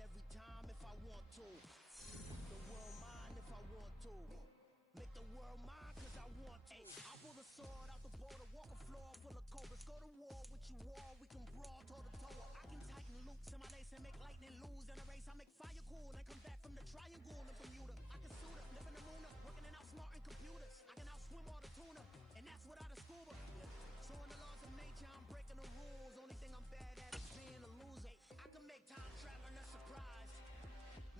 every time if I want to. The world mine if I want to. Make the world mine cause I want to. I pull the sword out the border, walk a floor full of cobras. Go to war with you all, we can brawl toe to toe. I can tighten loops in my lace and make lightning lose in a race. I make fire cool and come back from the triangle in Bermuda. I can suit up, live in the moon up, working and outsmarting computers. I can outswim all the tuna, and that's without a scuba. So in the laws of nature, I'm breaking the rules. Only thing I'm bad at is being a loser. I can make time traveling a surprise,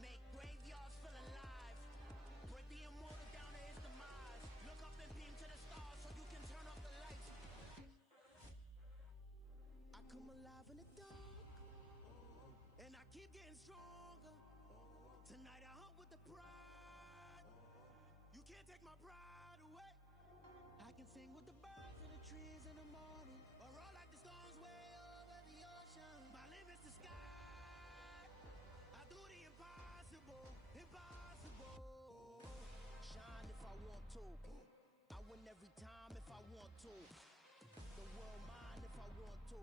make graveyards feel alive, break the immortal down to his demise. Look up and beam to the stars so you can turn off the lights. I come alive in the dark, and I keep getting stronger. Tonight I hunt with the pride. You can't take my pride away. I can sing with the birds and the trees in the morning, or roll like the storms way over the ocean. My limit's the sky. I do the impossible, impossible. Shine if I want to. I win every time if I want to. The world mine if I want to.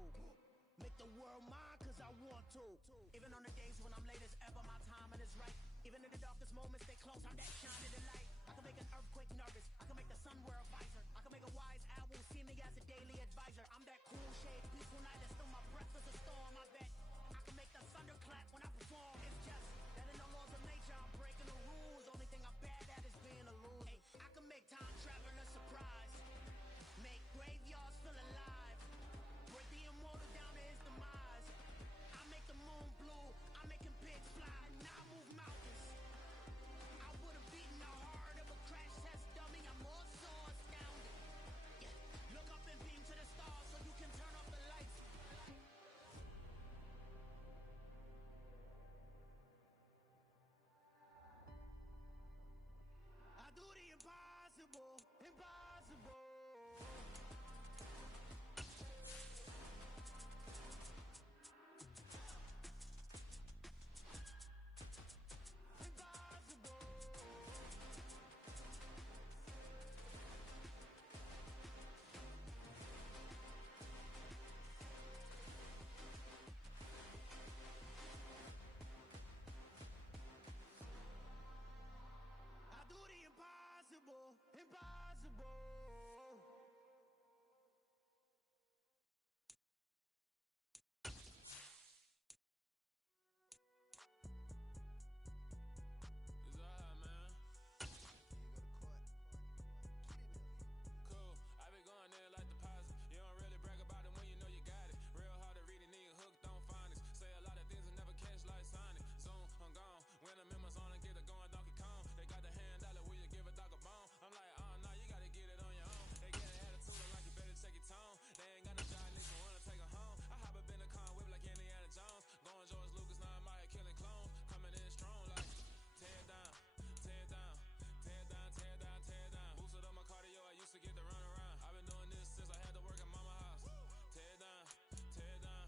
Make the world mine cause I want to. Even on the days when I'm late as ever, my timing is right. Even in the darkest moments, stay close, I'm that shining the light. I can make an earthquake nervous, I can make the sun wear a visor. I can make a wise owl see me as a daily advisor. I'm that cool shade, peaceful night, that's still my breath is a storm, I bet. I can make the thunder clap when I perform. It's just that in the laws of nature, I'm breaking the rules. Only thing I'm bad at is being a loser. I can make time traveling a surprise, make graveyards feel alive, break the immortal down to his demise. I make the moon blue, I'm making pigs fly, now I move mountains. I would have beaten the heart of a crash test dummy, I'm more so astounded. Yeah. Look up and beam to the stars so you can turn off the lights. I do the impossible, impossible. Impossible, impossible. It's alright, man. Cool. I be going there like deposit. You don't really brag about it when you know you got it. Real hard to read it, nigga hooked on finance. Say a lot of things and never catch like Sonic. Zoom, I'm gone. When I'm in my zone and get it going Donkey Kong. They got the hand dollar, will you give a dog a bone? I'm like, oh no, you gotta get it on your own. They get an attitude like you better check your tone. They ain't got no job, niggas wanna take her home. I hop up in the car whip like Indiana Jones. Going George Lucas, now I'm out here killing clones. Coming in strong like tear down, tear down, tear down, tear down, tear down. Boosted up my cardio, I used to get to run around. I've been doing this since I had to work at mama house. Tear down, tear down,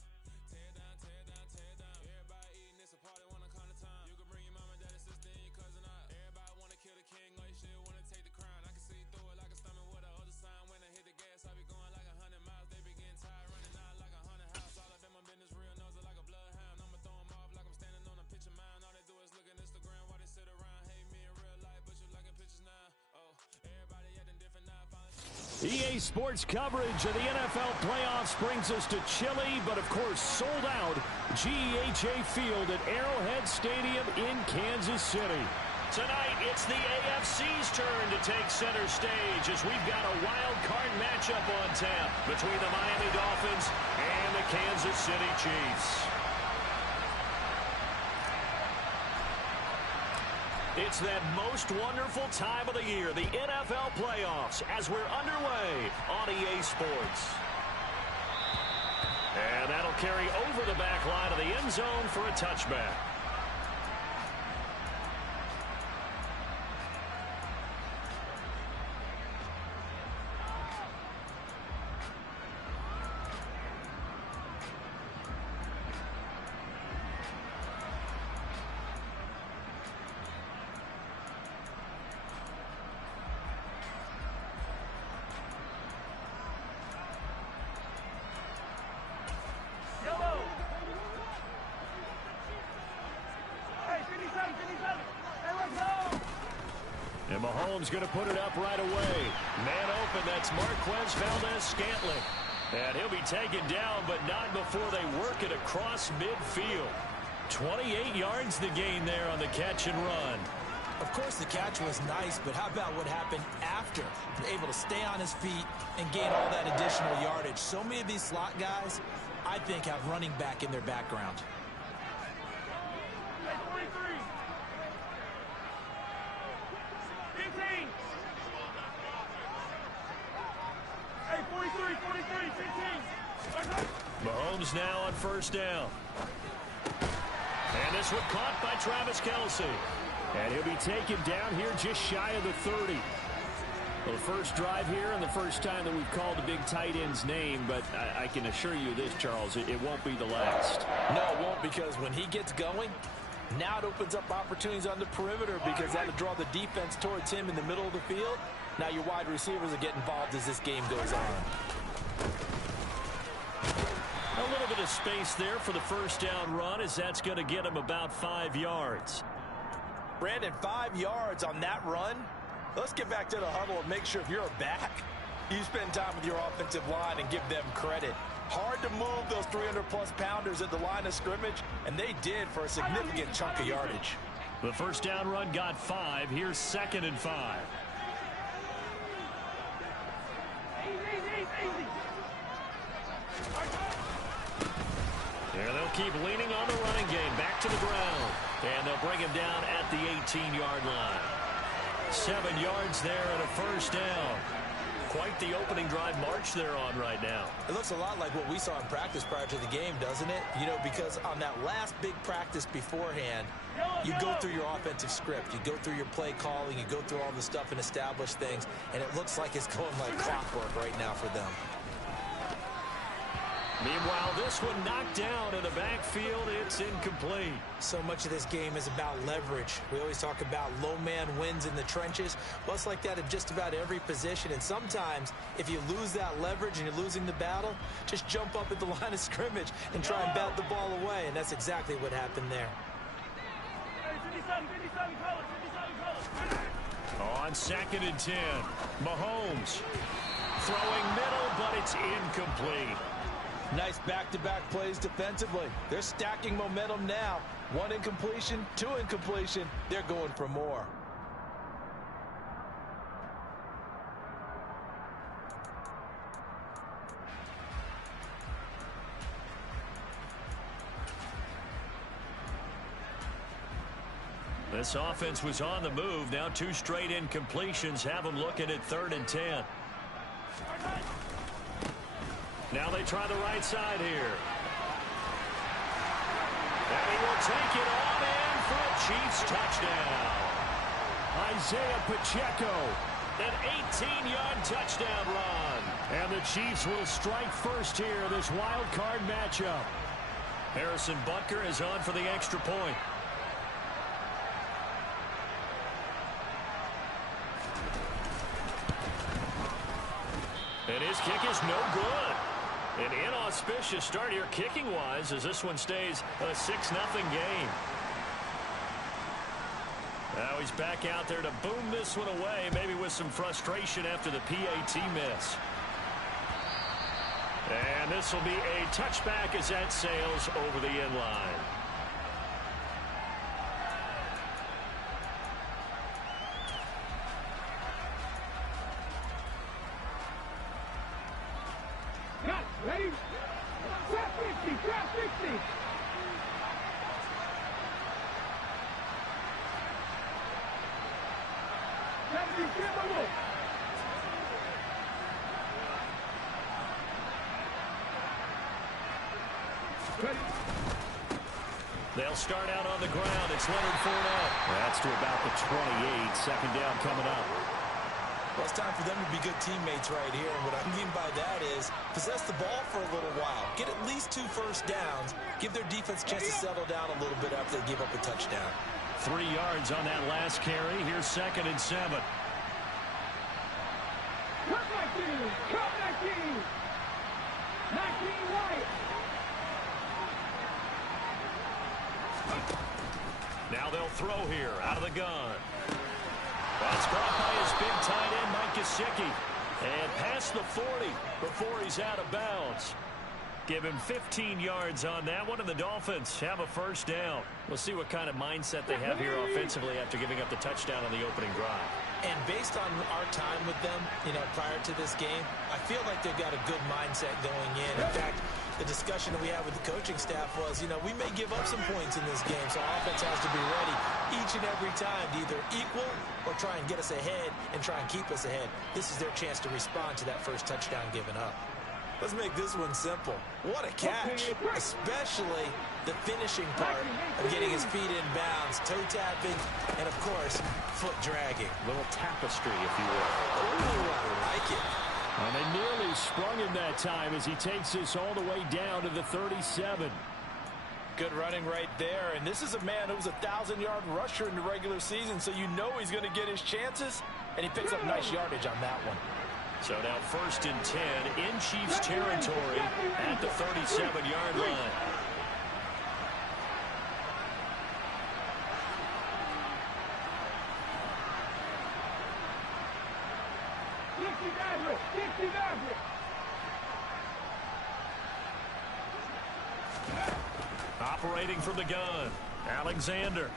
tear down, tear down, tear down. Everybody eating, it's a party, wanna come to time. You can bring your mama, daddy, sister, and your cousin out. Everybody wanna kill the king, or you shit wanna take the crown. I can see through it like a stomach with a other sign. When I hit the gas, I be going like 100 miles. They be getting tired, running out like 100 house. All up in my business, real nose it like a bloodhound. I'ma throw them off like I'm standing on a picture mound. All they do is look at Instagram while they sit around. Hate me in real life, but you liking pictures now. Oh, everybody acting different now. EA Sports coverage of the NFL playoffs brings us to chilly, but of course sold out GEHA Field at Arrowhead Stadium in Kansas City. Tonight, it's the AFC's turn to take center stage as we've got a wild card matchup on tap between the Miami Dolphins and the Kansas City Chiefs. It's that most wonderful time of the year, the NFL playoffs, as we're underway on EA Sports. And that'll carry over the back line of the end zone for a touchback. And Mahomes going to put it up right away. Man open, that's Marquez Valdez-Scantling. And he'll be taken down, but not before they work it across midfield. 28 yards the gain there on the catch and run. Of course, the catch was nice, but how about what happened after? Able to stay on his feet and gain all that additional yardage. So many of these slot guys, I think, have running back in their background. Mahomes now on first down. And this one caught by Travis Kelce. And he'll be taken down here just shy of the 30. Well, the first drive here and the first time that we've called a big tight end's name, but I can assure you this, Charles, it won't be the last. No, it won't, because when he gets going, now it opens up opportunities on the perimeter because that'll draw the defense towards him in the middle of the field. Now your wide receivers are getting involved as this game goes on. A little bit of space there for the first down run, as that's going to get him about 5 yards. Brandon, 5 yards on that run. Let's get back to the huddle and make sure if you're a back, you spend time with your offensive line and give them credit. Hard to move those 300-plus pounders at the line of scrimmage, and they did for a significant chunk of yardage. The first down run got 5. Here's 2nd and 5. There, they'll keep leaning on the running game. Back to the ground. And they'll bring him down at the 18-yard line. 7 yards there and a first down. Quite the opening drive march they're on right now. It looks a lot like what we saw in practice prior to the game, doesn't it? You know, because on that last big practice beforehand, you go through your offensive script. You go through your play calling. You go through all the stuff and establish things. And it looks like it's going like clockwork right now for them. Meanwhile, this one knocked down in the backfield. It's incomplete. So much of this game is about leverage. We always talk about low man wins in the trenches. Well, it's like that at just about every position. And sometimes, if you lose that leverage and you're losing the battle, just jump up at the line of scrimmage and try and bat the ball away. And that's exactly what happened there. On 2nd and 10, Mahomes throwing middle, but it's incomplete. Nice back-to-back plays defensively. They're stacking momentum now. 1 incompletion, 2 incompletion. They're going for more. This offense was on the move. Now 2 straight incompletions have them looking at 3rd and 10. Now they try the right side here. And he will take it on in for a Chiefs touchdown. Isaiah Pacheco, an 18-yard touchdown run. And the Chiefs will strike first here, this wild card matchup. Harrison Butker is on for the extra point. And his kick is no good. An inauspicious start here kicking-wise as this one stays a 6-0 game. Now he's back out there to boom this one away, maybe with some frustration after the PAT miss. And this will be a touchback as that sails over the end line. Ready? Trap 60, trap 60. Ready? They'll start out on the ground. It's Leonard Fournette. That's to about the 28. 2nd down coming up. Well, it's time for them to be good teammates right here. And what I mean by that is possess the ball for a little while. Get at least 2 first downs. Give their defense a chance to settle down a little bit after they give up a touchdown. 3 yards on that last carry. Here's 2nd and 7. Cut 19. Cut 19. 19 right. Now they'll throw here out of the gun. That's caught by his big tight end, Mike Gesicki. And past the 40 before he's out of bounds. Give him 15 yards on that one, and the Dolphins have a first down. We'll see what kind of mindset they have here offensively after giving up the touchdown on the opening drive. And based on our time with them, prior to this game, I feel like they've got a good mindset going in. In fact, the discussion that we had with the coaching staff was, we may give up some points in this game, so our offense has to be ready each and every time to either equal or try and get us ahead and try and keep us ahead. This is their chance to respond to that first touchdown given up. Let's make this one simple. What a catch, especially the finishing part of getting his feet in bounds, toe tapping, and of course, foot dragging. Little tapestry, if you will. Ooh, I like it. And they nearly sprung him that time as he takes this all the way down to the 37. Good running right there, and this is a man who was a 1,000-yard rusher in the regular season, so you know he's going to get his chances, and he picks up nice yardage on that one. So now 1st and 10 in Chiefs territory at the 37-yard line. Operating from the gun, Alexander.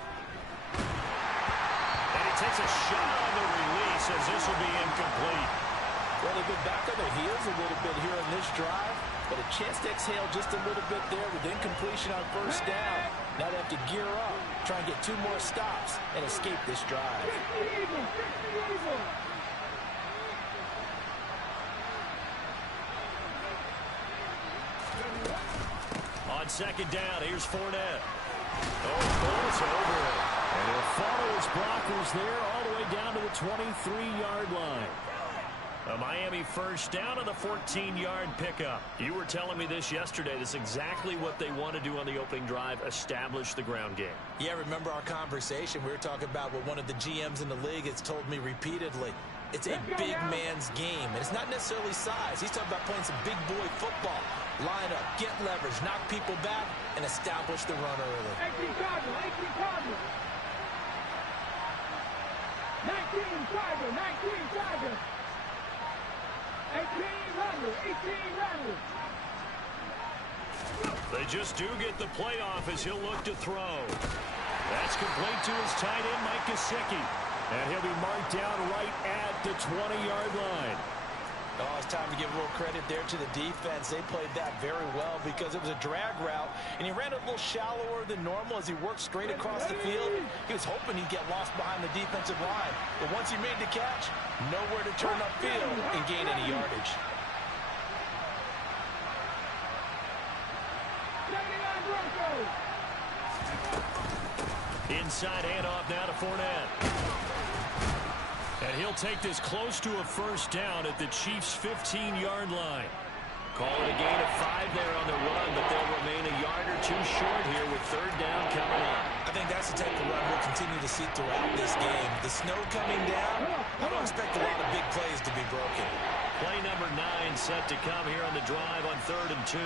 And he takes a shot on the release as this will be incomplete. Well, they've been back on their heels a little bit here on this drive, but a chance to exhale just a little bit there with incompletion on first down. Now they have to gear up, try and get 2 more stops, and escape this drive. On 2nd down, here's Fournette. Oh, falls over it. And he'll follow his blockers there all the way down to the 23-yard line. A Miami first down on the 14-yard pickup. You were telling me this yesterday. This is exactly what they want to do on the opening drive, establish the ground game. Yeah, remember our conversation? We were talking about what one of the GMs in the league has told me repeatedly. It's a big man's game, and it's not necessarily size. He's talking about playing some big boy football. Line up, get leverage, knock people back, and establish the run early. 18 Tiger. 19 Tiger. 18 Tiger. They just do get the playoff as he'll look to throw. That's complete to his tight end, Mike Gesicki. And he'll be marked down right at the 20-yard line. Oh, it's time to give a little credit there to the defense. They played that very well because it was a drag route, and he ran a little shallower than normal as he worked straight across the field. He was hoping he'd get lost behind the defensive line, but once he made the catch, nowhere to turn upfield and gain any yardage. Inside handoff now to Fournette. And he'll take this close to a first down at the Chiefs' 15-yard line. Call it a gain of 5 there on the run, but they'll remain a yard or 2 short here with 3rd down coming up. I think that's the type of run we'll continue to see throughout this game. The snow coming down, I don't expect a lot of big plays to be broken. Play number 9 set to come here on the drive on 3rd and 2.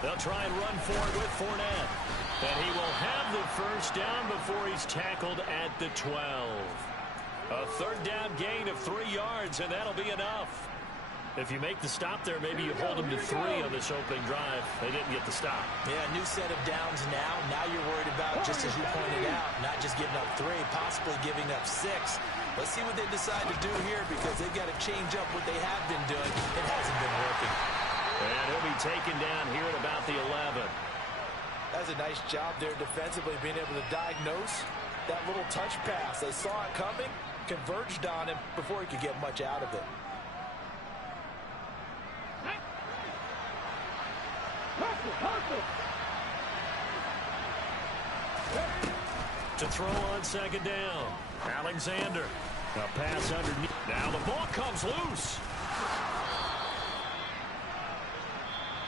They'll try and run forward with Fournette. And he will have the first down before he's tackled at the 12. A 3rd down gain of 3 yards, and that'll be enough. If you make the stop there, maybe you hold them to 3 on this opening drive. They didn't get the stop. Yeah, new set of downs now. Now you're worried about, just as you pointed out, not just giving up 3, possibly giving up 6. Let's see what they decide to do here because they've got to change up what they have been doing. It hasn't been working. And he'll be taken down here at about the 11. That's a nice job there defensively, being able to diagnose that little touch pass. They saw it coming, converged on him before he could get much out of it. To throw on 2nd down, Alexander. A pass underneath. Now the ball comes loose.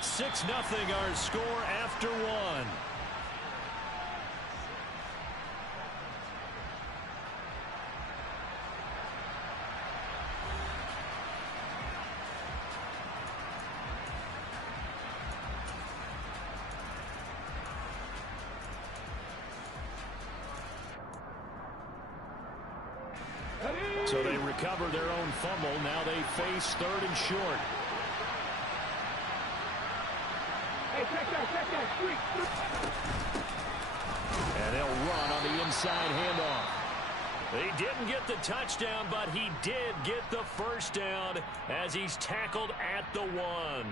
6-0 our score after 1. So they recover their own fumble. Now they face 3rd and short. Hey, check that, street. And they'll run on the inside handoff. He didn't get the touchdown, but he did get the first down as he's tackled at the 1.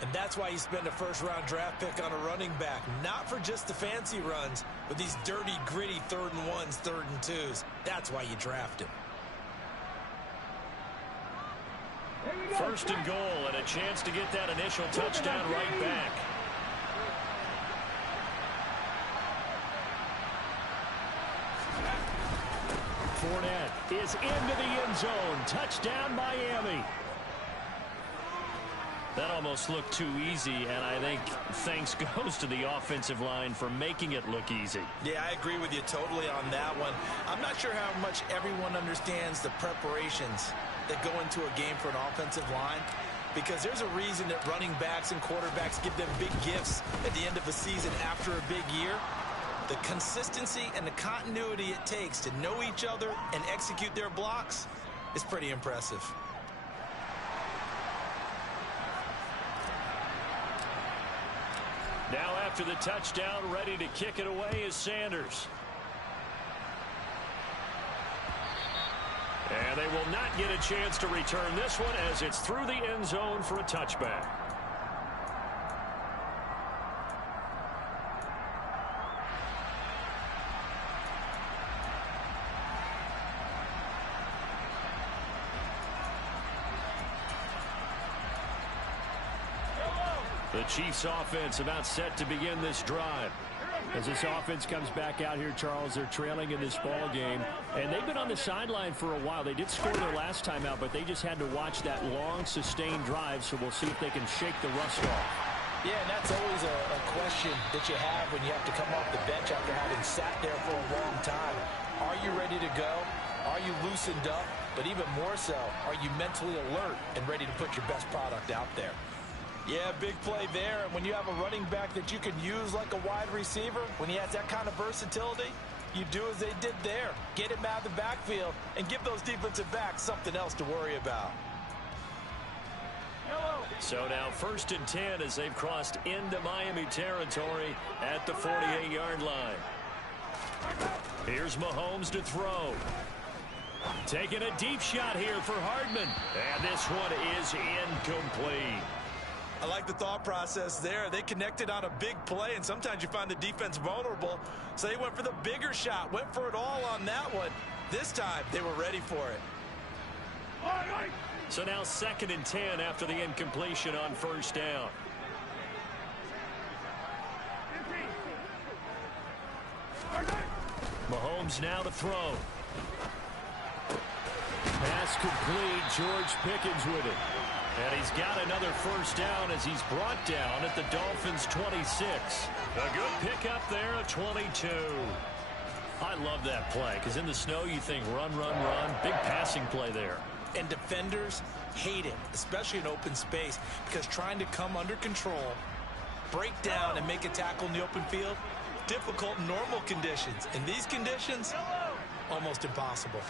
And that's why you spend a first-round draft pick on a running back. Not for just the fancy runs, but these dirty, gritty 3rd and 1s, 3rd and 2s. That's why you draft him. 1st and goal, and a chance to get that initial touchdown right back. Fournette is into the end zone. Touchdown, Miami. That almost looked too easy, and I think thanks goes to the offensive line for making it look easy. Yeah, I agree with you totally on that one. I'm not sure how much everyone understands the preparations that go into a game for an offensive line, because there's a reason that running backs and quarterbacks give them big gifts at the end of a season after a big year. The consistency and the continuity it takes to know each other and execute their blocks is pretty impressive. Now after the touchdown, ready to kick it away is Sanders. And they will not get a chance to return this one as it's through the end zone for a touchback. The Chiefs offense about set to begin this drive. As this offense comes back out here, Charles, they're trailing in this ball game, and they've been on the sideline for a while. They did score their last time out, but they just had to watch that long, sustained drive, so we'll see if they can shake the rust off. Yeah, and that's always a question that you have when you have to come off the bench after having sat there for a long time. Are you ready to go? Are you loosened up? But even more so, are you mentally alert and ready to put your best product out there? Yeah, big play there. And when you have a running back that you can use like a wide receiver, when he has that kind of versatility, you do as they did there. Get him out of the backfield and give those defensive backs something else to worry about. So now 1st and 10 as they've crossed into Miami territory at the 48-yard line. Here's Mahomes to throw. Taking a deep shot here for Hardman. And this one is incomplete. I like the thought process there. They connected on a big play, and sometimes you find the defense vulnerable. So they went for the bigger shot, went for it all on that one. This time, they were ready for it. So now 2nd and 10 after the incompletion on 1st down. Mahomes now to throw. Pass complete. George Pickens with it. And he's got another 1st down as he's brought down at the Dolphins' 26. A good pickup there at 22. I love that play because in the snow you think run, run, run. Big passing play there. And defenders hate it, especially in open space, because trying to come under control, break down, and make a tackle in the open field, difficult in normal conditions. In these conditions, almost impossible.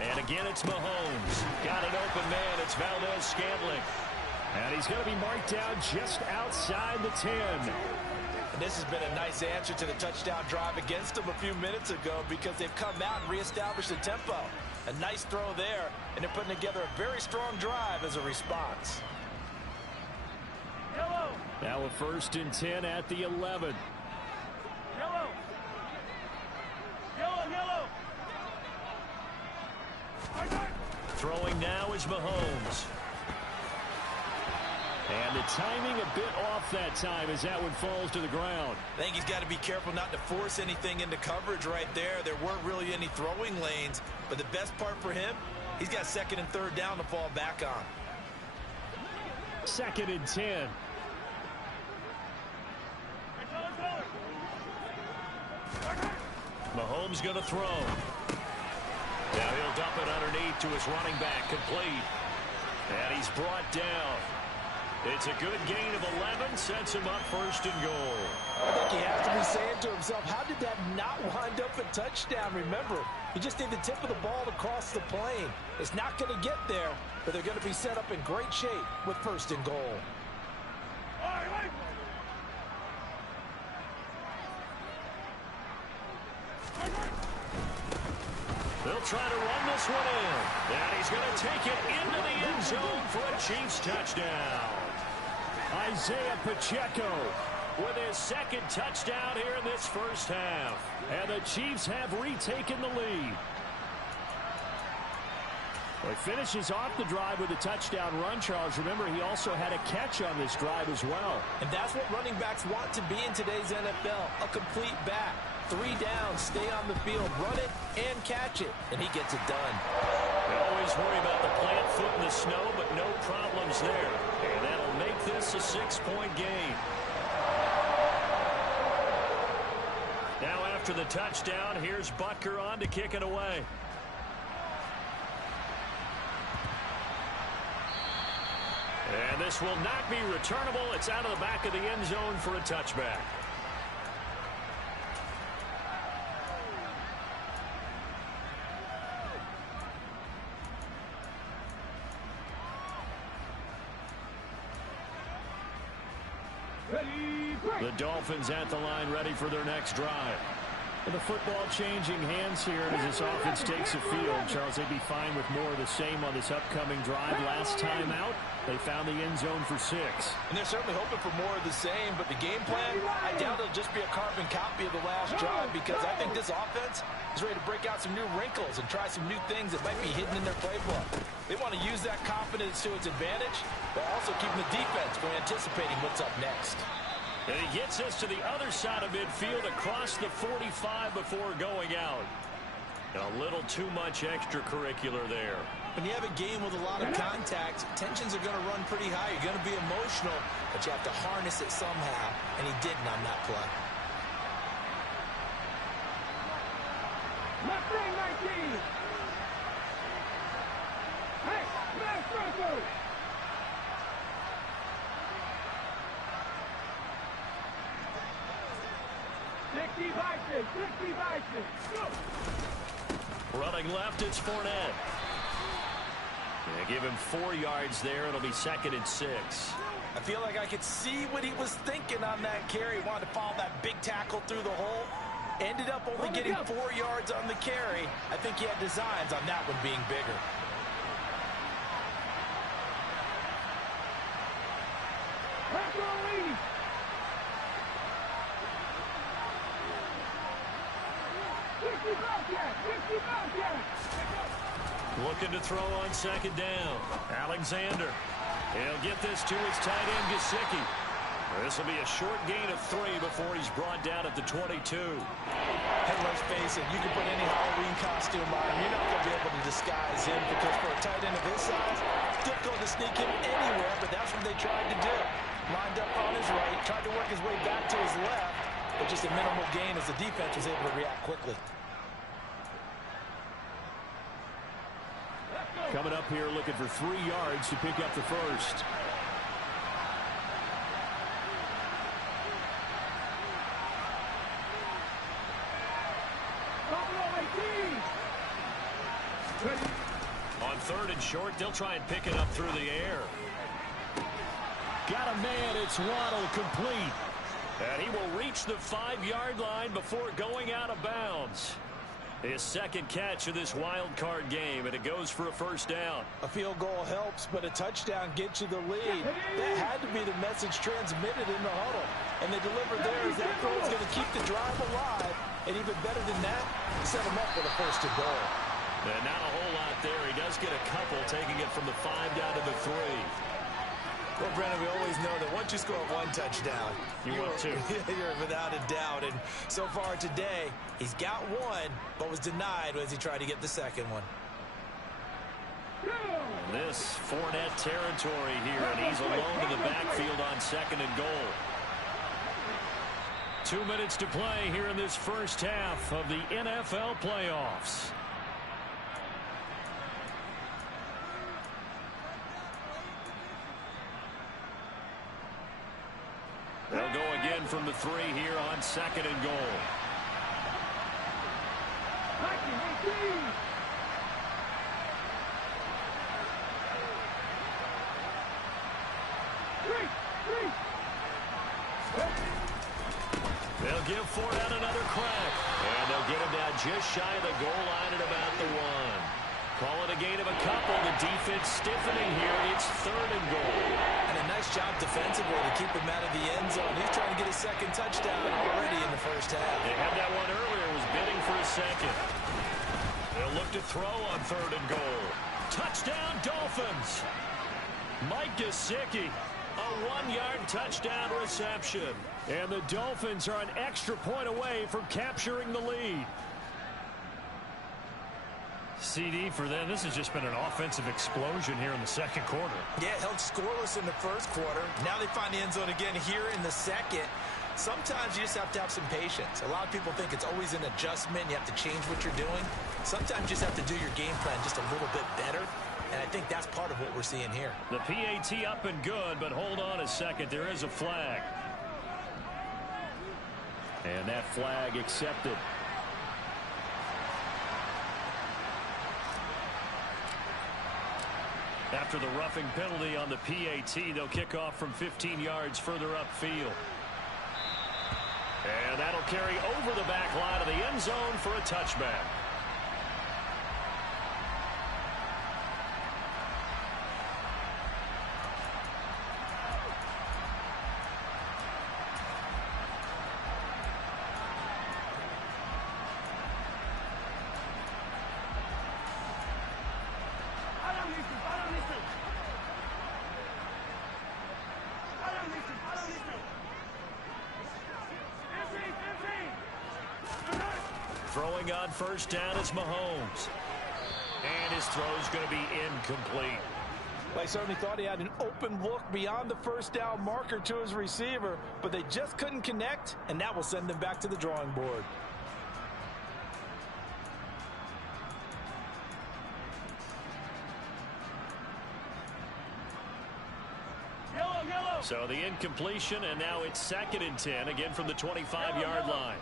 And again, it's Mahomes. Got an open man. It's Valdez-Scantling. And he's going to be marked down just outside the 10. And this has been a nice answer to the touchdown drive against them a few minutes ago because they've come out and reestablished the tempo. A nice throw there, and they're putting together a very strong drive as a response. Now a 1st and 10 at the 11. Throwing now is Mahomes. And the timing a bit off that time as that one falls to the ground. I think he's got to be careful not to force anything into coverage right there. There weren't really any throwing lanes, but the best part for him, he's got 2nd and 3rd down to fall back on. 2nd and 10. Mahomes going to throw. Now he'll dump it underneath to his running back, complete. And he's brought down. It's a good gain of 11, sets him up 1st and goal. I think he has to be saying to himself, how did that not wind up a touchdown? Remember, You just need the tip of the ball to cross the plane. It's not going to get there, but they're going to be set up in great shape with first and goal. They'll try to run this one in. And he's going to take it into the end zone for a Chiefs touchdown. Isaiah Pacheco with his second touchdown here in this first half. And the Chiefs have retaken the lead. Well, he finishes off the drive with a touchdown run, Charles. Remember, he also had a catch on this drive as well. And that's what running backs want to be in today's NFL, a complete back. 3 downs, stay on the field, run it, and catch it. And he gets it done. They always worry about the plant foot in the snow, but no problems there. And that'll make this a 6-point game. Now after the touchdown, here's Butker on to kick it away. And this will not be returnable. It's out of the back of the end zone for a touchback. The Dolphins at the line, ready for their next drive. And the football changing hands here as this offense takes the field. Charles, they'd be fine with more of the same on this upcoming drive. Last time out, they found the end zone for 6. And they're certainly hoping for more of the same, but the game plan, I doubt it'll just be a carbon copy of the last drive, because I think this offense is ready to break out some new wrinkles and try some new things that might be hidden in their playbook. They want to use that confidence to its advantage, but also keeping the defense from anticipating what's up next. And he gets us to the other side of midfield across the 45 before going out. A little too much extracurricular there. When you have a game with a lot of contact, tensions are going to run pretty high. You're going to be emotional, but you have to harness it somehow, and he didn't on that play. Left wing 19. Hey, smash Broncos. 65. Running left, it's Fournette. Yeah, give him 4 yards there. It'll be 2nd and 6. I feel like I could see what he was thinking on that carry. He wanted to follow that big tackle through the hole. Ended up only getting 4 yards on the carry. I think he had designs on that one being bigger. Looking to throw on 2nd down. Alexander. He'll get this to his tight end, Gesicki. This will be a short gain of 3 before he's brought down at the 22. And let's face it, you can put any Halloween costume on. You're not going to be able to disguise him, because for a tight end of his size, it's difficult to sneak him anywhere, but that's what they tried to do. Lined up on his right, tried to work his way back to his left, but just a minimal gain as the defense was able to react quickly. Coming up here looking for 3 yards to pick up the first. On 3rd and short, they'll try and pick it up through the air. Got a man, it's Waddle, complete. And he will reach the 5-yard line before going out of bounds. His 2nd catch of this wild card game, and it goes for a first down. A field goal helps, but a touchdown gets you the lead. That had to be the message transmitted in the huddle. And they delivered there as that throw is going to keep the drive alive. And even better than that, set him up for the 1st and goal. And not a whole lot there. He does get a couple, taking it from the 5 down to the 3. Well, Brennan, we always know that once you score 1 touchdown, you're without a doubt. And so far today, he's got 1, but was denied as he tried to get the 2nd one. This Fournette territory here, and he's alone in the backfield on 2nd and goal. 2 minutes to play here in this first half of the NFL playoffs. They'll go again from the 3 here on 2nd and goal. They'll give Ford out another crack. And they'll get him down just shy of the goal line at about the 1. Call it a gain of a couple. The defense stiffening here. It's 3rd and goal. And a nice job defensively to keep him out of the end zone. He's trying to get his second touchdown already in the first half. They had that one earlier. Was bidding for a second. They'll look to throw on 3rd and goal. Touchdown, Dolphins. Mike Gesicki. A 1-yard touchdown reception. And the Dolphins are an extra point away from capturing the lead. CD for them. This has just been an offensive explosion here in the second quarter. Yeah, held scoreless in the first quarter. Now they find the end zone again here in the second. Sometimes you just have to have some patience. A lot of people think it's always an adjustment. You have to change what you're doing. Sometimes you just have to do your game plan just a little bit better. And I think that's part of what we're seeing here. The PAT up and good, but hold on a second. There is a flag. And that flag accepted. After the roughing penalty on the PAT, they'll kick off from 15 yards further upfield. And that'll carry over the back line of the end zone for a touchback. Throwing on first down is Mahomes. And his throw's going to be incomplete. I certainly thought he had an open look beyond the first down marker to his receiver, but they just couldn't connect, and that will send them back to the drawing board. So the incompletion, and now it's 2nd and 10, again from the 25-yard line.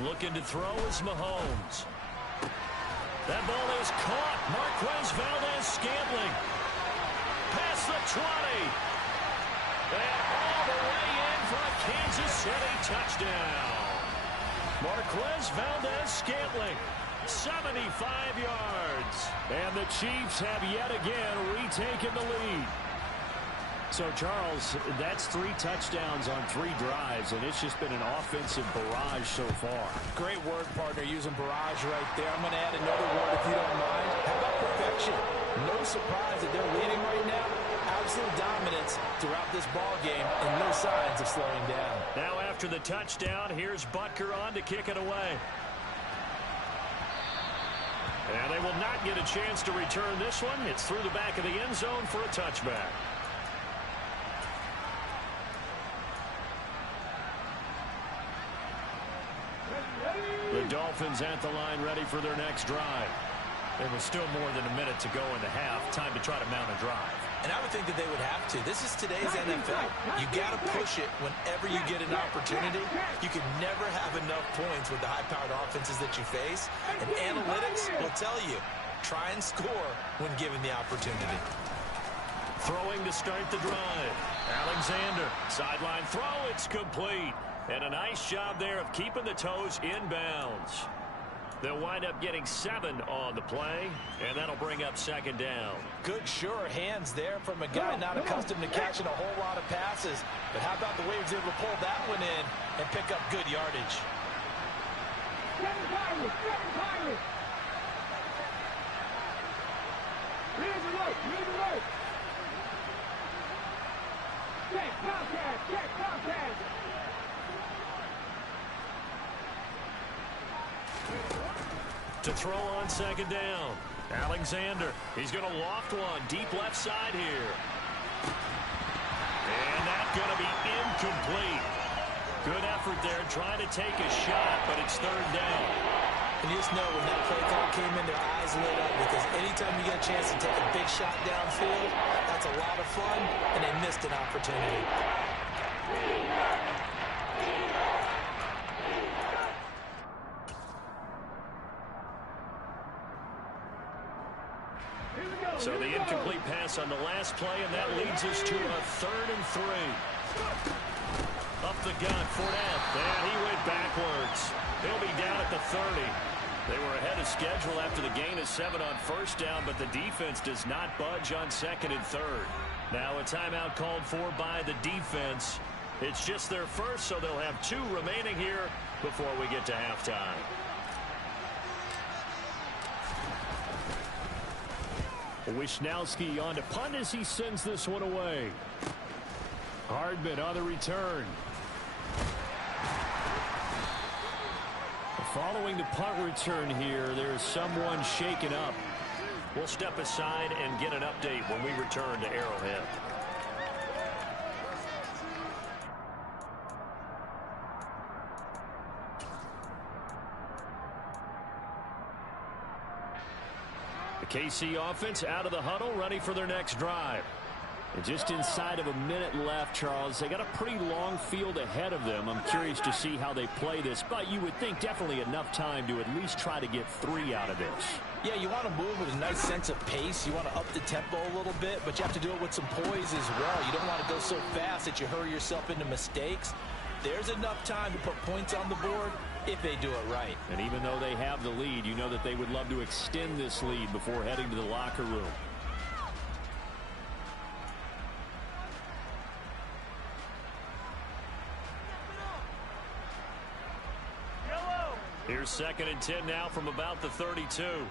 Looking to throw is Mahomes. That ball is caught. Marquez Valdez-Scantling. Past the 20. And all the way in for a Kansas City touchdown. Marquez Valdez-Scantling. 75 yards. And the Chiefs have yet again retaken the lead. So, Charles, that's 3 touchdowns on 3 drives, and it's just been an offensive barrage so far. Great word, partner, using barrage right there. I'm going to add another word if you don't mind. How about perfection? No surprise that they're leading right now. Absolute dominance throughout this ball game and no signs of slowing down. Now after the touchdown, here's Butker on to kick it away. And they will not get a chance to return this one. It's through the back of the end zone for a touchback. The Dolphins at the line ready for their next drive. There was still more than a minute to go in the half. Time to try to mount a drive. And I would think that they would have to. This is today's NFL. You got to push it whenever you get an opportunity. You can never have enough points with the high-powered offenses that you face. And analytics will tell you, try and score when given the opportunity. Throwing to start the drive. Alexander, sideline throw, it's complete. And a nice job there of keeping the toes inbounds. They'll wind up getting 7 on the play, and that'll bring up 2nd down. Good, sure hands there from a guy not accustomed to catching a whole lot of passes. But how about the way he was able to pull that one in and pick up good yardage? Check contact. To throw on 2nd down. Alexander, he's going to loft one deep left side here. And that's going to be incomplete. Good effort there trying to take a shot, but it's 3rd down. And you just know when that play call came in, their eyes lit up, because anytime you get a chance to take a big shot downfield, that's a lot of fun, and they missed an opportunity. So the incomplete pass on the last play, and that leads us to a 3rd and 3. Up the gun, Fournette, and he went backwards. He'll be down at the 30. They were ahead of schedule after the gain of 7 on first down, but the defense does not budge on 2nd and 3rd. Now a timeout called for by the defense. It's just their first, so they'll have 2 remaining here before we get to halftime. Wisnowski on to punt as he sends this one away. Hardman on the return. Following the punt return here, there's someone shaken up. We'll step aside and get an update when we return to Arrowhead. The KC offense out of the huddle, ready for their next drive. And just inside of a minute left, Charles. They got a pretty long field ahead of them. I'm curious to see how they play this, but you would think definitely enough time to at least try to get 3 out of this. Yeah, you want to move with a nice sense of pace. You want to up the tempo a little bit, but you have to do it with some poise as well. You don't want to go so fast that you hurry yourself into mistakes. There's enough time to put points on the board if they do it right. And even though they have the lead, you know that they would love to extend this lead before heading to the locker room. Here's 2nd and 10 now from about the 32. Yellow.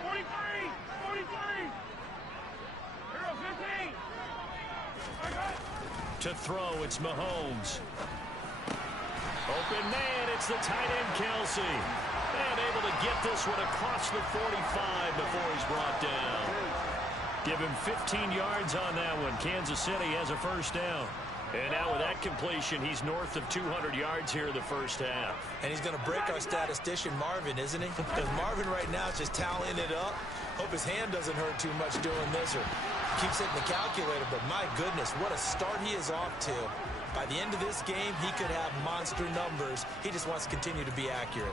43. 43. Hero 15. To throw, it's Mahomes. Open man, it's the tight end, Kelsey. And able to get this one across the 45 before he's brought down. Give him 15 yards on that one. Kansas City has a first down. And now with that completion, he's north of 200 yards here in the first half. And he's going to break our statistician Marvin, isn't he? Because Marvin right now is just tallying it up. Hope his hand doesn't hurt too much doing this or keeps hitting the calculator. But my goodness, what a start he is off to. By the end of this game, he could have monster numbers. He just wants to continue to be accurate.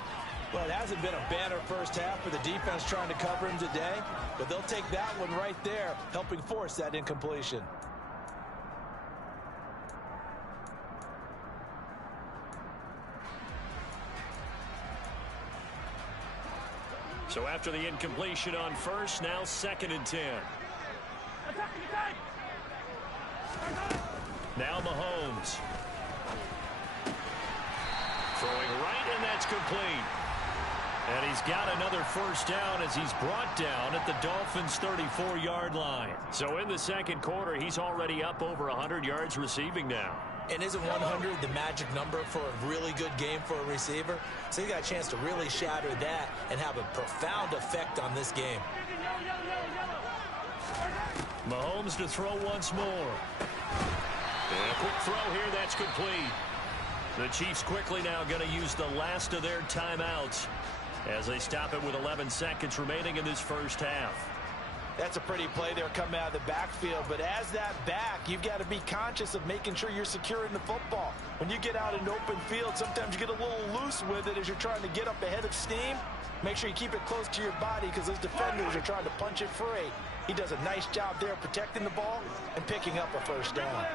Well, it hasn't been a banner first half for the defense trying to cover him today, but they'll take that one right there, helping force that incompletion. So after the incompletion on first, now 2nd and 10. Now Mahomes. Throwing right, and that's complete. And he's got another first down as he's brought down at the Dolphins' 34-yard line. So in the second quarter, he's already up over 100 yards receiving now. And isn't 100 the magic number for a really good game for a receiver? So he got a chance to really shatter that and have a profound effect on this game. Mahomes to throw once more. And a quick throw here, that's complete. The Chiefs quickly now going to use the last of their timeouts as they stop it with 11 seconds remaining in this first half. That's a pretty play there coming out of the backfield, but as that back, you've got to be conscious of making sure you're securing the football. When you get out in open field, sometimes you get a little loose with it as you're trying to get up ahead of steam. Make sure you keep it close to your body because those defenders are trying to punch it free. He does a nice job there protecting the ball and picking up a first down.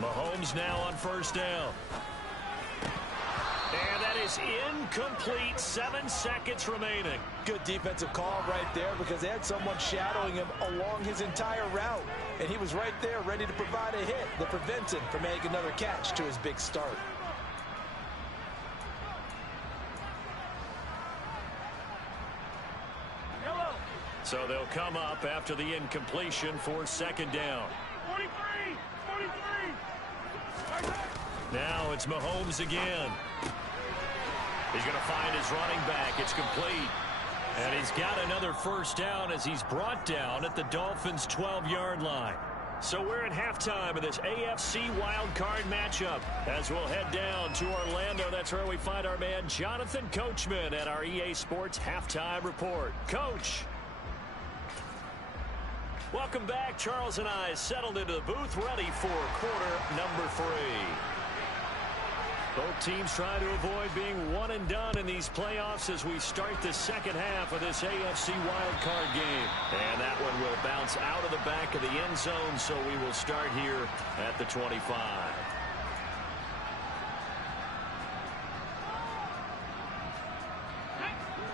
Mahomes now on first down. And that is incomplete. 7 seconds remaining. Good defensive call right there because they had someone shadowing him along his entire route. And he was right there ready to provide a hit that prevents him from making another catch to his big start. So they'll come up after the incompletion for second down. 43! 43! Now it's Mahomes again. He's going to find his running back. It's complete. And he's got another first down as he's brought down at the Dolphins' 12-yard line. So we're at halftime of this AFC Wildcard matchup. As we'll head down to Orlando, that's where we find our man Jonathan Coachman at our EA Sports Halftime Report. Coach. Welcome back. Charles and I settled into the booth, ready for quarter number 3. Both teams trying to avoid being one and done in these playoffs as we start the second half of this AFC Wildcard game. And that one will bounce out of the back of the end zone, so we will start here at the 25.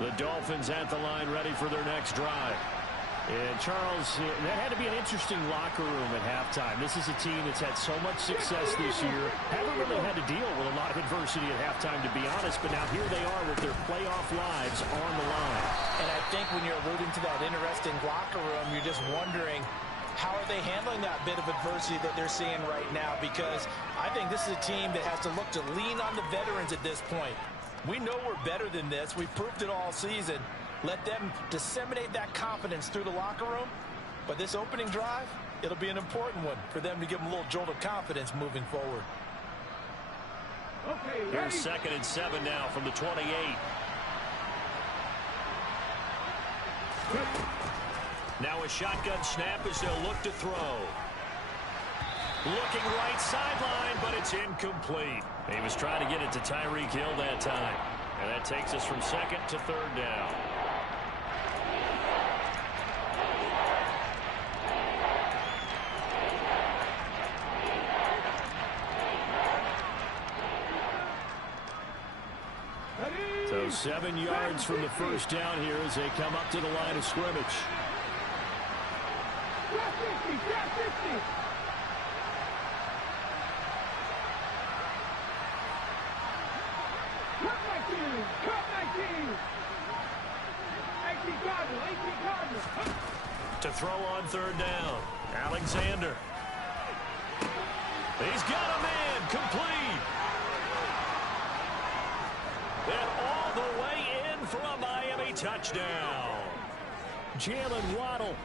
The Dolphins at the line, ready for their next drive. And, Charles, that had to be an interesting locker room at halftime. This is a team that's had so much success this year. Haven't really had to deal with a lot of adversity at halftime, to be honest. But now here they are with their playoff lives on the line. And I think when you're alluding to that interesting locker room, you're just wondering, how are they handling that bit of adversity that they're seeing right now? Because I think this is a team that has to look to lean on the veterans at this point. We know we're better than this. We've proved it all season. Let them disseminate that confidence through the locker room. But this opening drive, it'll be an important one for them to give them a little jolt of confidence moving forward. Okay, here's 2nd and 7 now from the 28. Now a shotgun snap as they'll look to throw. Looking right sideline, but it's incomplete. He was trying to get it to Tyreek Hill that time. And that takes us from 2nd to 3rd down. So 7 yards from the first down here as they come up to the line of scrimmage. To throw on 3rd down, Alexander. He's got a man, complete. And all the way in for a Miami touchdown. Jalen Waddle,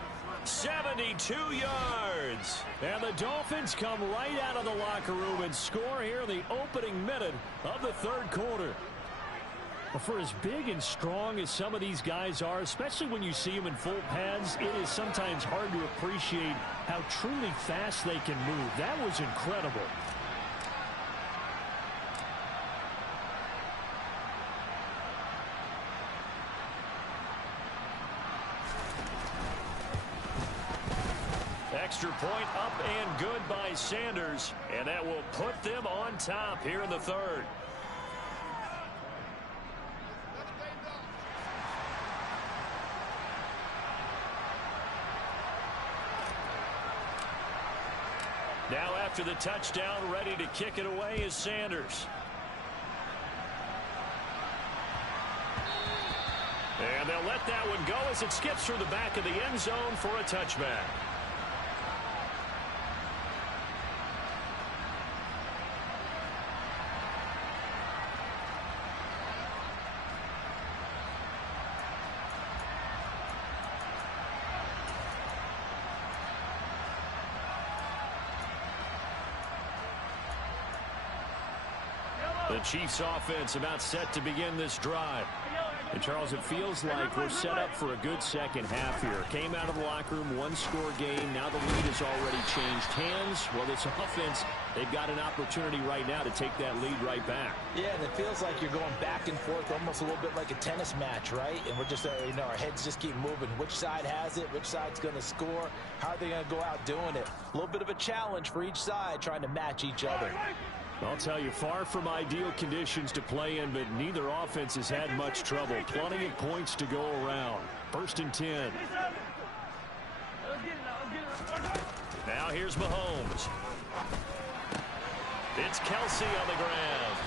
72 yards. And the Dolphins come right out of the locker room and score here in the opening minute of the 3rd quarter. For as big and strong as some of these guys are, especially when you see them in full pads, it is sometimes hard to appreciate how truly fast they can move. That was incredible. Extra point up and good by Sanders, and that will put them on top here in the 3rd. Now after the touchdown, ready to kick it away is Sanders. And they'll let that one go as it skips through the back of the end zone for a touchback. The Chiefs offense about set to begin this drive. And Charles, it feels like we're set up for a good second half here. Came out of the locker room, one-score game. Now the lead has already changed hands. Well, this offense, they've got an opportunity right now to take that lead right back. Yeah, and it feels like you're going back and forth almost a little bit like a tennis match, right? And we're just, our heads just keep moving. Which side has it? Which side's going to score? How are they going to go out doing it? A little bit of a challenge for each side trying to match each other. I'll tell you, far from ideal conditions to play in, but neither offense has had much trouble. Plenty of points to go around. 1st and 10. Now here's Mahomes. It's Kelsey on the ground.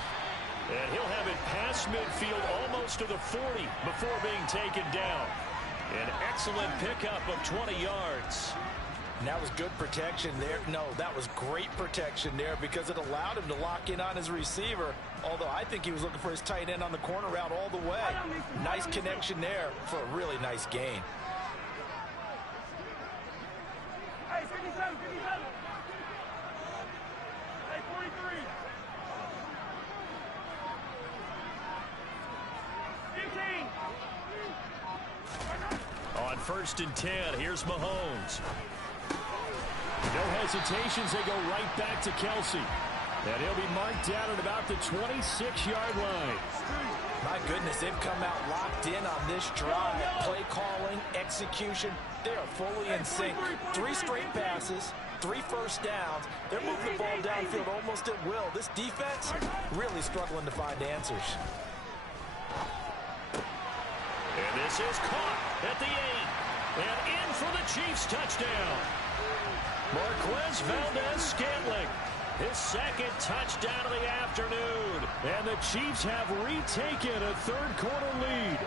And he'll have it past midfield almost to the 40 before being taken down. An excellent pickup of 20 yards. And that was good protection there. No, that was great protection there because it allowed him to lock in on his receiver. Although I think he was looking for his tight end on the corner route all the way. Nice connection there for a really nice gain. Hey, 57, 57. Hey, 43. 15. On 1st and 10. Here's Mahomes. No hesitations. They go right back to Kelsey. And he'll be marked down at about the 26-yard line. My goodness, they've come out locked in on this drive. Play calling, execution, they are fully in sync. 3 straight passes, 3 first downs. They're moving the ball downfield almost at will. This defense really struggling to find answers. And this is caught at the 8. And in for the Chiefs touchdown. Marquez Valdez-Scantling. His 2nd touchdown of the afternoon. And the Chiefs have retaken a 3rd quarter lead.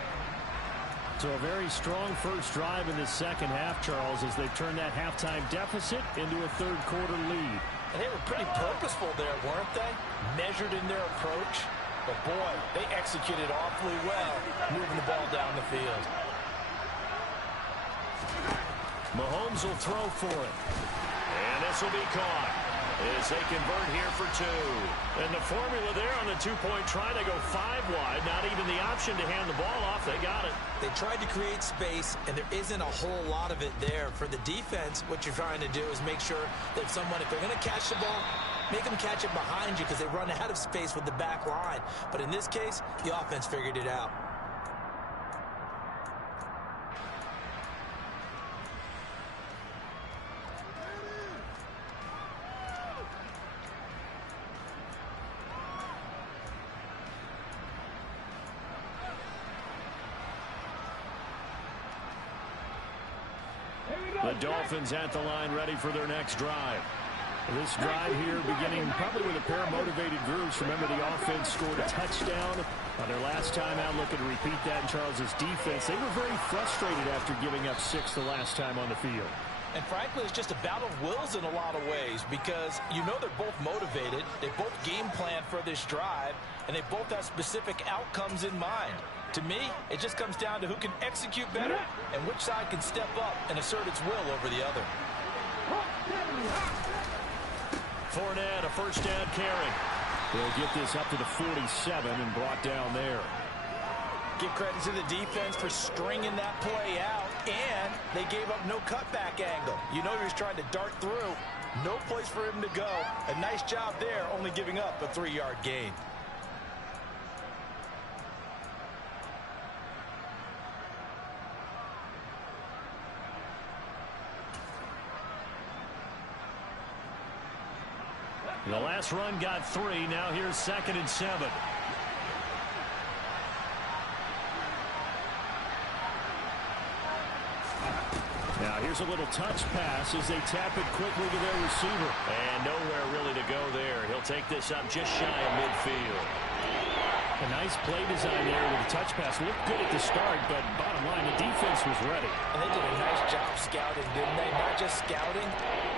So a very strong first drive in the second half, Charles, as they turn that halftime deficit into a 3rd quarter lead. And they were pretty purposeful there, weren't they? Measured in their approach. But boy, they executed awfully well, moving the ball down the field. Mahomes will throw for it. And this will be caught as they convert here for 2. And the formula there on the 2-point try, they go 5 wide. Not even the option to hand the ball off. They got it. They tried to create space, and there isn't a whole lot of it there. For the defense, what you're trying to do is make sure that someone, if they're going to catch the ball, make them catch it behind you because they run out of space with the back line. But in this case, the offense figured it out. The Dolphins at the line ready for their next drive. This drive here beginning probably with a pair of motivated groups. Remember, the offense scored a touchdown on their last time out, looking to repeat that in Charles's defense. They were very frustrated after giving up 6 the last time on the field. And frankly, it's just a battle of wills in a lot of ways because you know they're both motivated. They both game plan for this drive, and they both have specific outcomes in mind. To me, it just comes down to who can execute better and which side can step up and assert its will over the other. Fournette, a first down carry. They'll get this up to the 47 and brought down there. Give credit to the defense for stringing that play out, and they gave up no cutback angle. You know he was trying to dart through. No place for him to go. A nice job there, only giving up a 3-yard gain. The last run got 3. Now here's 2nd and 7. Now here's a little touch pass as they tap it quickly to their receiver. And nowhere really to go there. He'll take this up just shy of midfield. A nice play design there with a touch pass. Looked good at the start, but bottom line, the defense was ready. And they did a nice job scouting, didn't they? Not just scouting,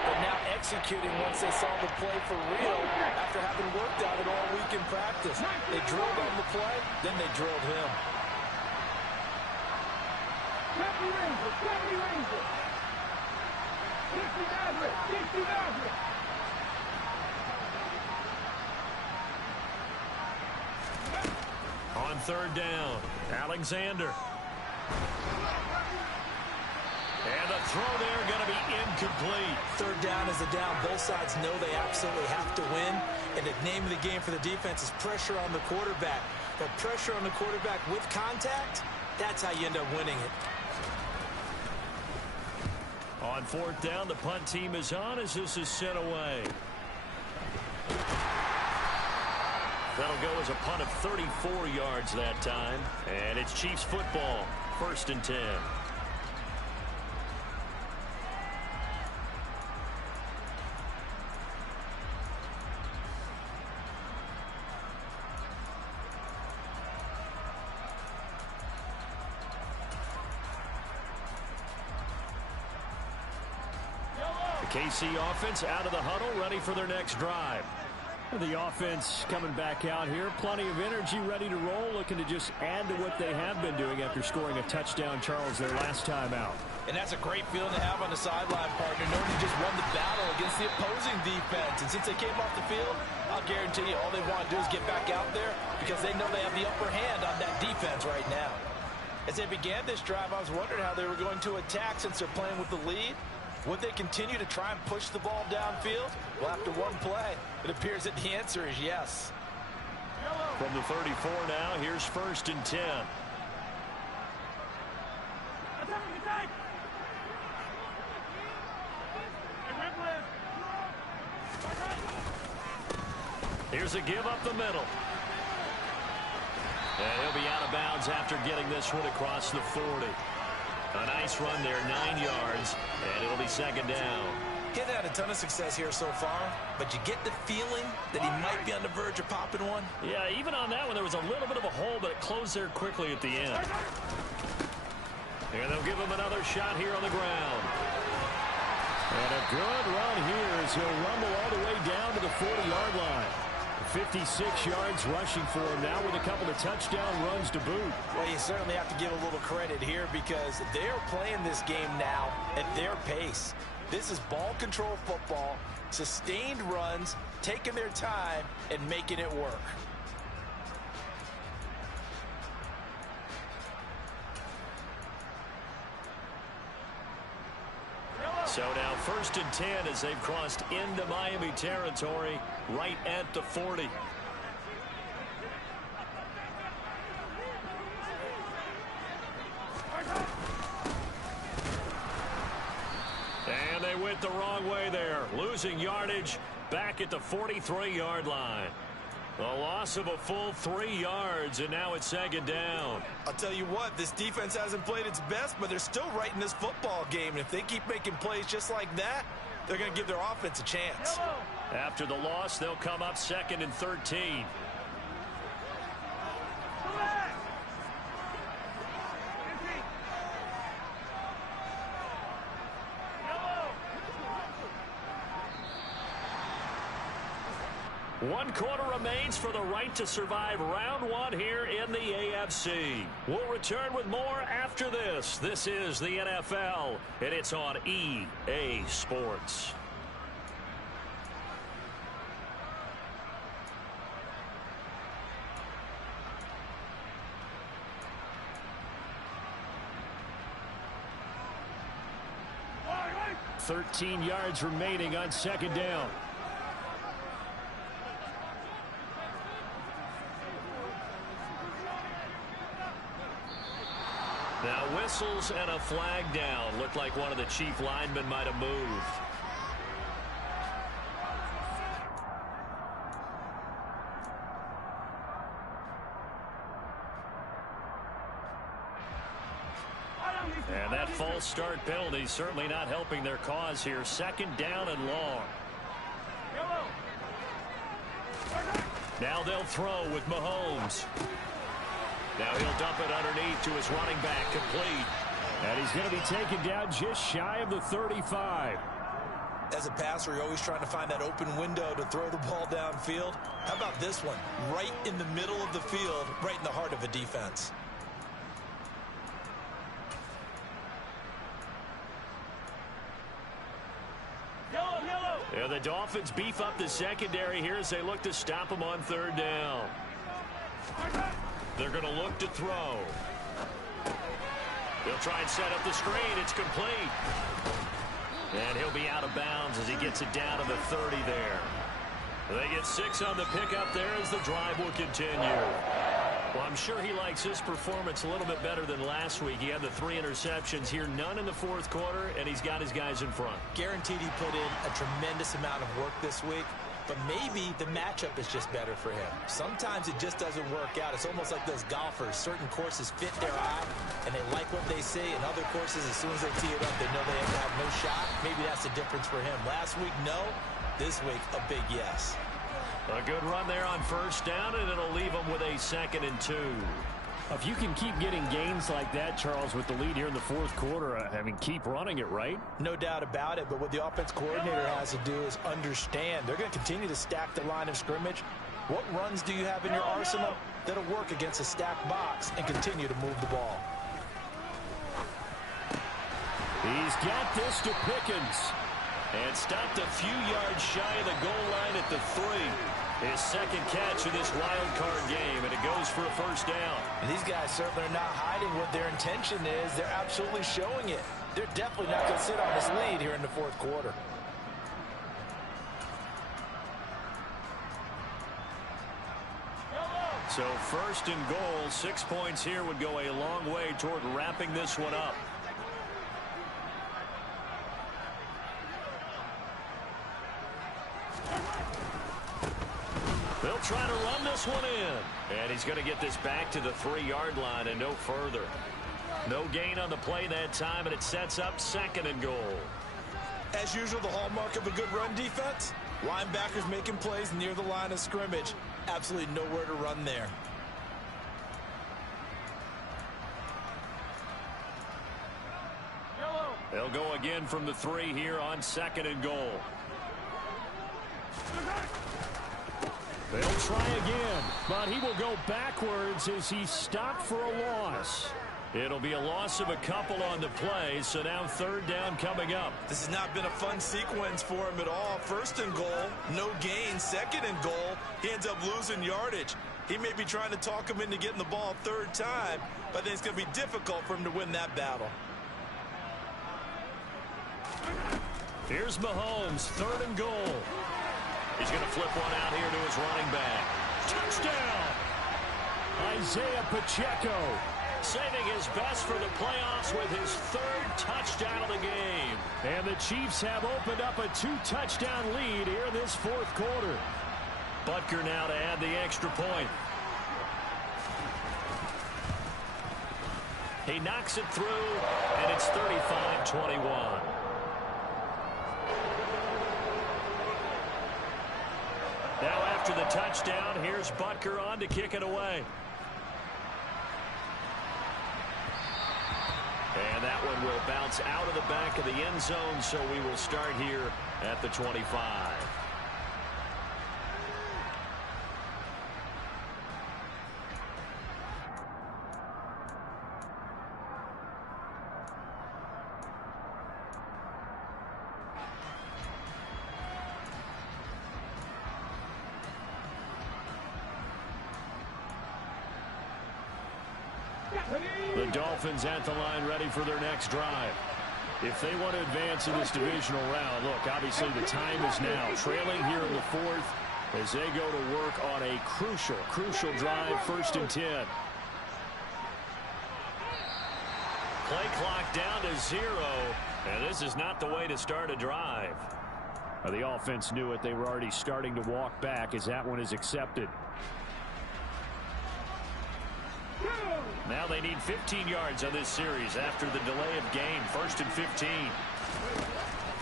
but now executing once they saw the play for real after having worked on it all week in practice. They drilled on the play, then they drilled him. On 3rd down, Alexander. And the throw there going to be incomplete. 3rd down is a down. Both sides know they absolutely have to win. And the name of the game for the defense is pressure on the quarterback. But pressure on the quarterback with contact, that's how you end up winning it. On 4th down, the punt team is on as this is sent away. That'll go as a punt of 34 yards that time. And it's Chiefs football, 1st and 10. The KC offense out of the huddle, ready for their next drive. The offense coming back out here. Plenty of energy, ready to roll, looking to just add to what they have been doing after scoring a touchdown, Charles, their last time out. And that's a great feeling to have on the sideline, partner, knowing you just won the battle against the opposing defense. And since they came off the field, I'll guarantee you all they want to do is get back out there because they know they have the upper hand on that defense right now. As they began this drive, I was wondering how they were going to attack since they're playing with the lead. Would they continue to try and push the ball downfield? Well, after one play, it appears that the answer is yes. From the 34 now, here's 1st and 10. Here's a give up the middle. And he'll be out of bounds after getting this one across the 40. A nice run there, 9 yards, and it'll be 2nd down. He hasn't had a ton of success here so far, but you get the feeling that he might be on the verge of popping one. Yeah, even on that one, there was a little bit of a hole, but it closed there quickly at the end. And they'll give him another shot here on the ground. And a good run here as he'll rumble all the way down to the 40-yard line. 56 yards rushing for him now with a couple of touchdown runs to boot. Well, you certainly have to give a little credit here because they're playing this game now at their pace. This is ball control football, sustained runs, taking their time, and making it work. So now 1st and 10 as they've crossed into Miami territory right at the 40. And they went the wrong way there, losing yardage back at the 43-yard line. A loss of a full 3 yards, and now it's 2nd down. I'll tell you what, this defense hasn't played its best, but they're still right in this football game. And if they keep making plays just like that, they're going to give their offense a chance. After the loss, they'll come up 2nd and 13. One quarter remains for the right to survive round 1 here in the AFC. We'll return with more after this. This is the NFL, and it's on EA Sports. Right. 13 yards remaining on 2nd down. Now whistles and a flag down. Looked like one of the chief linemen might have moved. And that false start penalty certainly not helping their cause here. 2nd down and long. Now they'll throw with Mahomes. Now he'll dump it underneath to his running back, complete. And he's going to be taken down just shy of the 35. As a passer, you're always trying to find that open window to throw the ball downfield. How about this one? Right in the middle of the field, right in the heart of a defense. Yeah, the Dolphins beef up the secondary here as they look to stop him on 3rd down. They're going to look to throw. They'll try and set up the screen. It's complete. And he'll be out of bounds as he gets it down to the 30 there. They get 6 on the pickup there as the drive will continue. Well, I'm sure he likes his performance a little bit better than last week. He had the 3 interceptions here, none in the 4th quarter, and he's got his guys in front. Guaranteed he put in a tremendous amount of work this week. But maybe the matchup is just better for him. Sometimes it just doesn't work out. It's almost like those golfers. Certain courses fit their eye, and they like what they see. And other courses, as soon as they tee it up, they know they have no shot. Maybe that's the difference for him. Last week, no. This week, a big yes. A good run there on 1st down, and it'll leave them with a 2nd and 2. If you can keep getting gains like that, Charles, with the lead here in the 4th quarter, I mean, keep running it, right? No doubt about it, but what the offense coordinator has to do is understand. They're going to continue to stack the line of scrimmage. What runs do you have in your arsenal that'll work against a stacked box and continue to move the ball? He's got this to Pickens. And stopped a few yards shy of the goal line at the 3. His second catch of this wild card game, and it goes for a first down. And these guys certainly are not hiding what their intention is. They're absolutely showing it. They're definitely not going to sit on this lead here in the fourth quarter. So first and goal, 6 points here would go a long way toward wrapping this one up. They'll try to run this one in. And he's going to get this back to the 3-yard line and no further. No gain on the play that time, and it sets up second and goal. As usual, the hallmark of a good run defense, linebackers making plays near the line of scrimmage. Absolutely nowhere to run there. They'll go again from the 3 here on second and goal. They'll try again, but he will go backwards as he stopped for a loss. It'll be a loss of a couple on the play, so now third down coming up. This has not been a fun sequence for him at all. First and goal, no gain. Second and goal, he ends up losing yardage. He may be trying to talk him into getting the ball third time, but I think it's going to be difficult for him to win that battle. Here's Mahomes, third and goal. He's going to flip one out here to his running back. Touchdown! Isaiah Pacheco saving his best for the playoffs with his third touchdown of the game. And the Chiefs have opened up a 2-touchdown lead here in this fourth quarter. Butker now to add the extra point. He knocks it through, and it's 35-21. Now after the touchdown, here's Butker on to kick it away. And that one will bounce out of the back of the end zone, so we will start here at the 25. The Dolphins at the line ready for their next drive. If they want to advance in this divisional round, look, obviously the time is now. Trailing here in the fourth as they go to work on a crucial drive, 1st and 10. Play clock down to 0, and this is not the way to start a drive. The offense knew it. They were already starting to walk back as that one is accepted. Now they need 15 yards on this series after the delay of game. 1st and 15.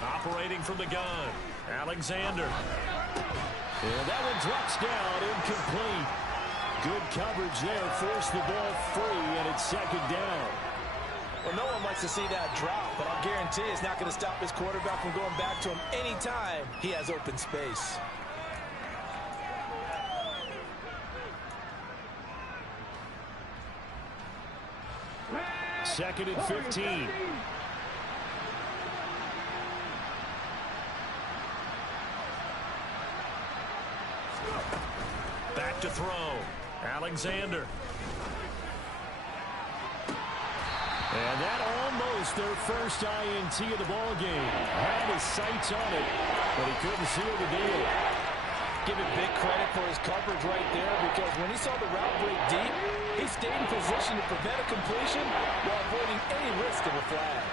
Operating from the gun, Alexander. And that one drops down, incomplete. Good coverage there, forced the ball free, and it's second down. Well, no one likes to see that drop, but I'll guarantee it's not going to stop his quarterback from going back to him anytime he has open space. Second and 15. Back to throw. Alexander. And that almost their first INT of the ball game. Had his sights on it, but he couldn't seal the deal. Give it big credit for his coverage right there, because when he saw the route break deep, he stayed in position to prevent a completion while avoiding any risk of a flag.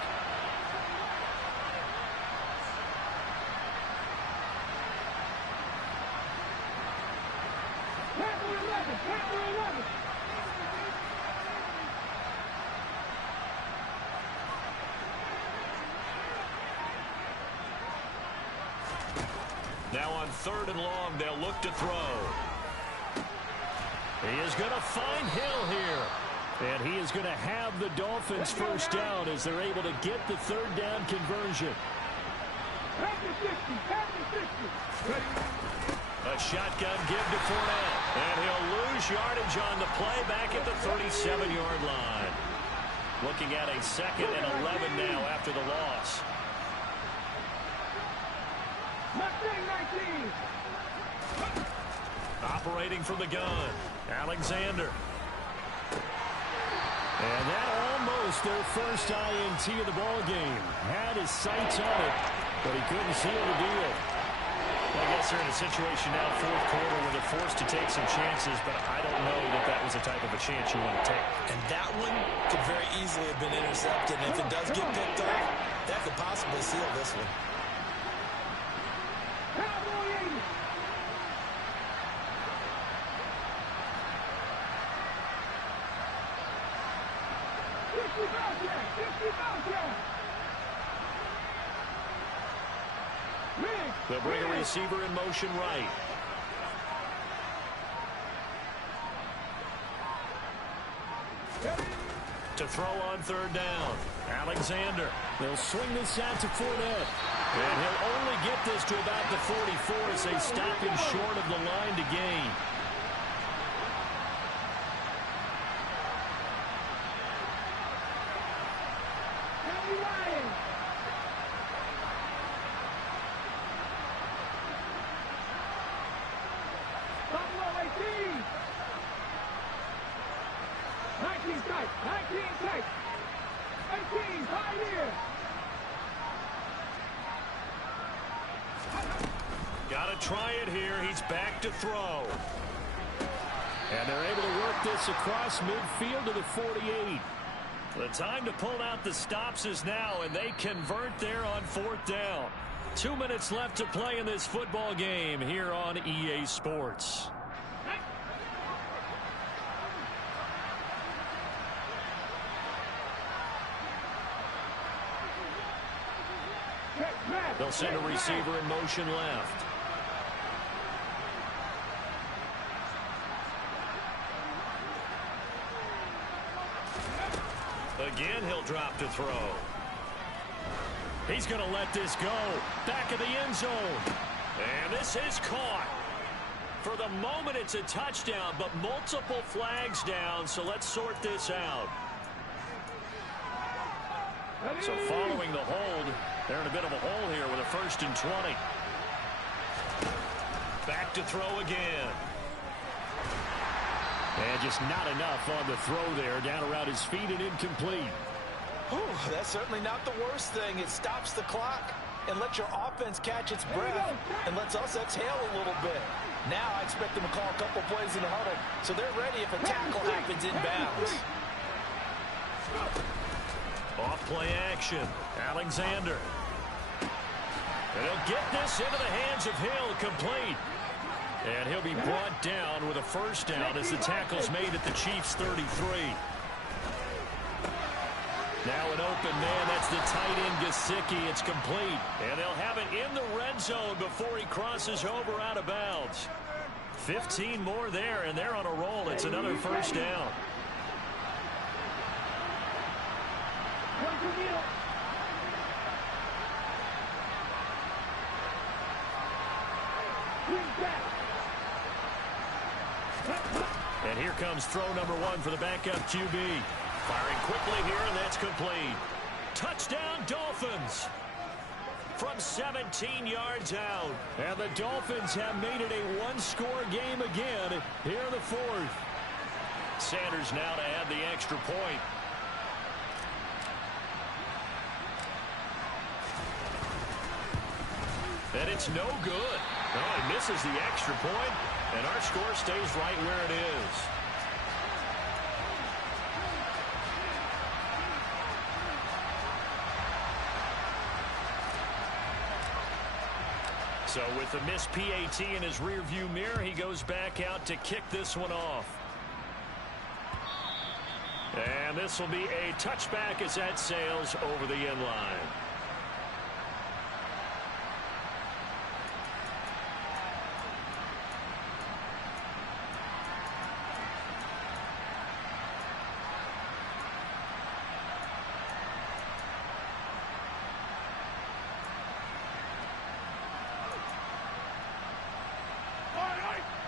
Now on 3rd and long, they'll look to throw. He is going to find Hill here. And he is going to have the Dolphins first down as they're able to get the 3rd down conversion. A shotgun give to Fournette. And he'll lose yardage on the play back at the 37-yard line. Looking at a 2nd and 11 now after the loss. Operating from the gun, Alexander. And that almost their first INT of the ball game. Had his sights on it, but he couldn't seal the deal. Well, I guess they're in a situation now, fourth quarter, where they're forced to take some chances, but I don't know that that was the type of a chance you want to take. And that one could very easily have been intercepted. And if it does get picked off, that could possibly seal this one. They'll bring a receiver in motion right. To throw on third down, Alexander. They'll swing this out to Fournette. And he'll only get this to about the 44 as they stop him short of the line to gain. Got to try it here. He's back to throw. And they're able to work this across midfield to the 48. The time to pull out the stops is now, and they convert there on fourth down. 2 minutes left to play in this football game here on EA Sports. They'll send a receiver in motion left. Again, he'll drop to throw. He's going to let this go. Back of the end zone. And this is caught. For the moment, it's a touchdown, but multiple flags down, so let's sort this out. So following the hold, they're in a bit of a hole here with a 1st and 20. Back to throw again. And just not enough on the throw there. Down around his feet and incomplete. Whew, that's certainly not the worst thing. It stops the clock and lets your offense catch its breath and lets us exhale a little bit. Now I expect them to call a couple plays in the huddle so they're ready if a tackle happens inbounds. Off play action. Alexander. And he'll get this into the hands of Hill, complete. And he'll be brought down with a first down as the tackle's made at the Chiefs' 33. Now an open man. That's the tight end, Gesicki. It's complete. And they'll have it in the red zone before he crosses over out of bounds. 15 more there, and they're on a roll. It's another first down. And here comes throw number 1 for the backup QB. Firing quickly here, and that's complete. Touchdown, Dolphins. From 17 yards out. And the Dolphins have made it a one-score game again here in the 4th. Sanders now to add the extra point. And it's no good. No, he misses the extra point, and our score stays right where it is. So with the missed PAT in his rearview mirror, he goes back out to kick this one off. And this will be a touchback as that sails over the end line.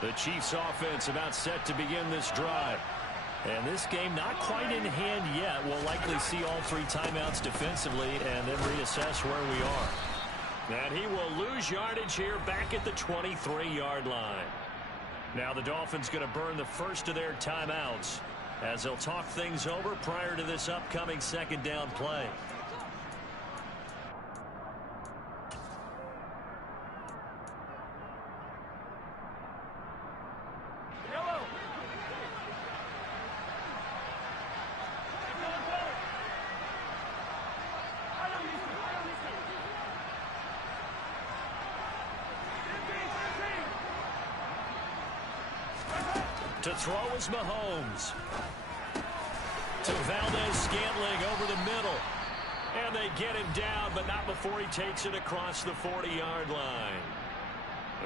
The Chiefs offense about set to begin this drive. And this game not quite in hand yet. We'll likely see all 3 timeouts defensively and then reassess where we are. And he will lose yardage here back at the 23-yard line. Now the Dolphins going to burn the first of their timeouts as they'll talk things over prior to this upcoming second down play. To throw is Mahomes. To Valdez-Scantling over the middle. And they get him down, but not before he takes it across the 40-yard line.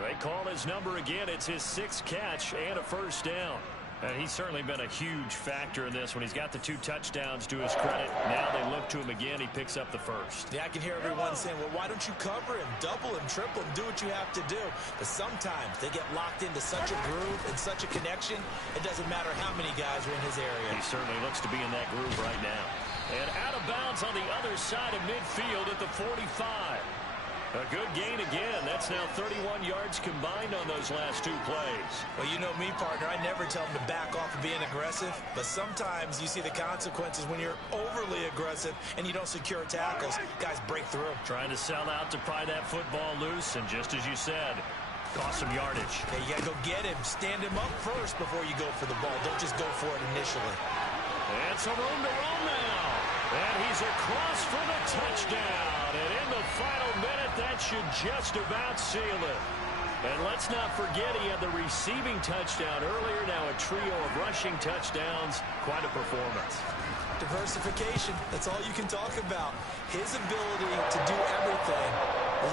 They call his number again. It's his 6th catch and a first down. And he's certainly been a huge factor in this when he's got the 2 touchdowns to his credit. Now they look to him again. He picks up the first. Yeah, I can hear everyone saying, well, why don't you cover him, double him, triple him, do what you have to do. But sometimes they get locked into such a groove and such a connection, it doesn't matter how many guys are in his area. He certainly looks to be in that groove right now. And out of bounds on the other side of midfield at the 45. A good gain again. That's now 31 yards combined on those last 2 plays. Well, you know me, partner. I never tell them to back off of being aggressive. But sometimes you see the consequences when you're overly aggressive and you don't secure tackles. Guys break through. Trying to sell out to pry that football loose. And just as you said, cost some yardage. Okay, you got to go get him. Stand him up first before you go for the ball. Don't just go for it initially. And some room to roam now. And he's across for the touchdown. And in the final minute, that should just about seal it. And let's not forget he had the receiving touchdown earlier. Now a trio of rushing touchdowns. Quite a performance. Diversification. That's all you can talk about. His ability to do everything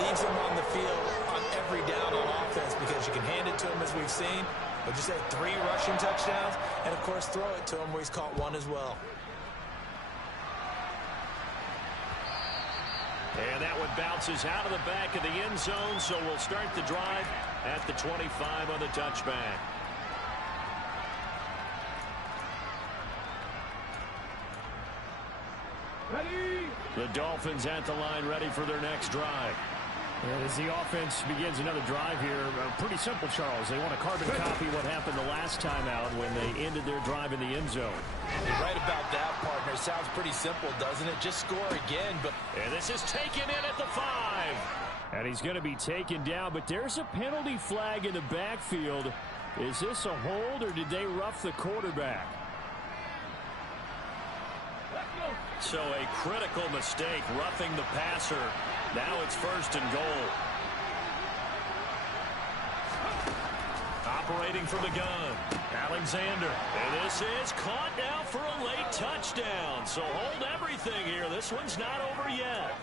leaves him on the field on every down on offense because you can hand it to him as we've seen. But just say 3 rushing touchdowns and, of course, throw it to him where he's caught 1 as well. And that one bounces out of the back of the end zone, so we'll start the drive at the 25 on the touchback. Ready? The Dolphins at the line, ready for their next drive. And as the offense begins another drive here, pretty simple, Charles. They want to carbon copy what happened the last time out when they ended their drive in the end zone. You're right about that, partner. Sounds pretty simple, doesn't it? Just score again. But and this is taken in at the 5. And he's going to be taken down, but there's a penalty flag in the backfield. Is this a hold, or did they rough the quarterback? So a critical mistake, roughing the passer. Now it's 1st and goal. Operating from the gun, Alexander. And this is caught now for a late touchdown. So hold everything here. This one's not over yet.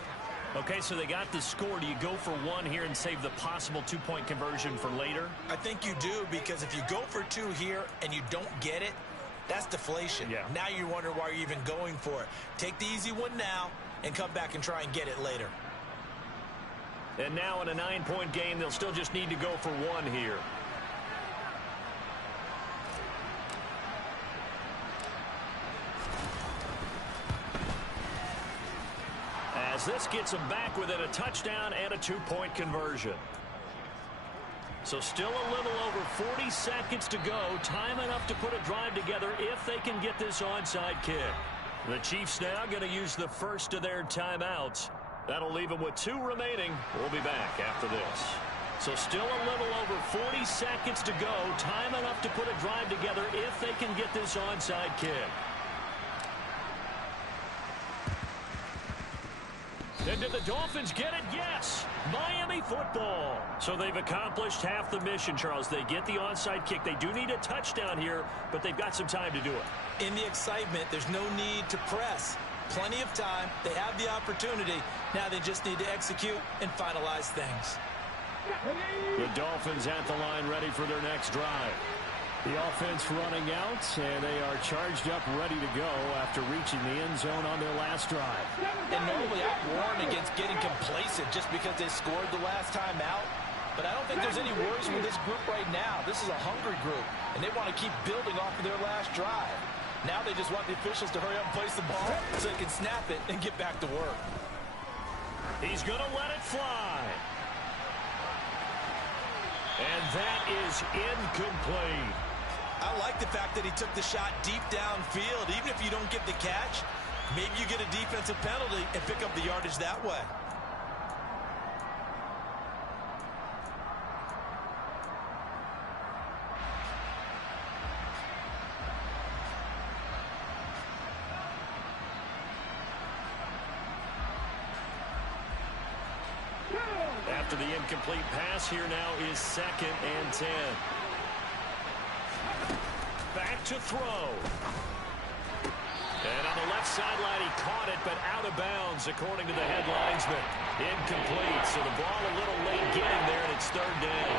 Okay, so they got the score. Do you go for 1 here and save the possible 2-point conversion for later? I think you do, because if you go for 2 here and you don't get it, that's deflation. Yeah. Now you wonder why you're even going for it. Take the easy one now and come back and try and get it later. And now in a 9-point game, they'll still just need to go for 1 here. As this gets them back within a touchdown and a 2-point conversion. So still a little over 40 seconds to go. Time enough to put a drive together if they can get this onside kick. The Chiefs now going to use the first of their timeouts. That'll leave them with 2 remaining. We'll be back after this. So still a little over 40 seconds to go. Time enough to put a drive together if they can get this onside kick. And did the Dolphins get it? Yes. Miami football. So they've accomplished half the mission, Charles. They get the onside kick. They do need a touchdown here, but they've got some time to do it. In the excitement, there's no need to press. Plenty of time. They have the opportunity. Now they just need to execute and finalize things. The Dolphins at the line, ready for their next drive. The offense running out, and they are charged up, ready to go after reaching the end zone on their last drive. And normally I warn against getting complacent just because they scored the last time out. But I don't think there's any worries with this group right now. This is a hungry group, and they want to keep building off of their last drive. Now they just want the officials to hurry up and place the ball so they can snap it and get back to work. He's going to let it fly. And that is incomplete. I like the fact that he took the shot deep downfield. Even if you don't get the catch, maybe you get a defensive penalty and pick up the yardage that way. After the incomplete pass, here now is 2nd and 10. Back to throw. And on the left sideline, he caught it, but out of bounds, according to the head linesman. Incomplete, so the ball a little late getting there, and it's 3rd down.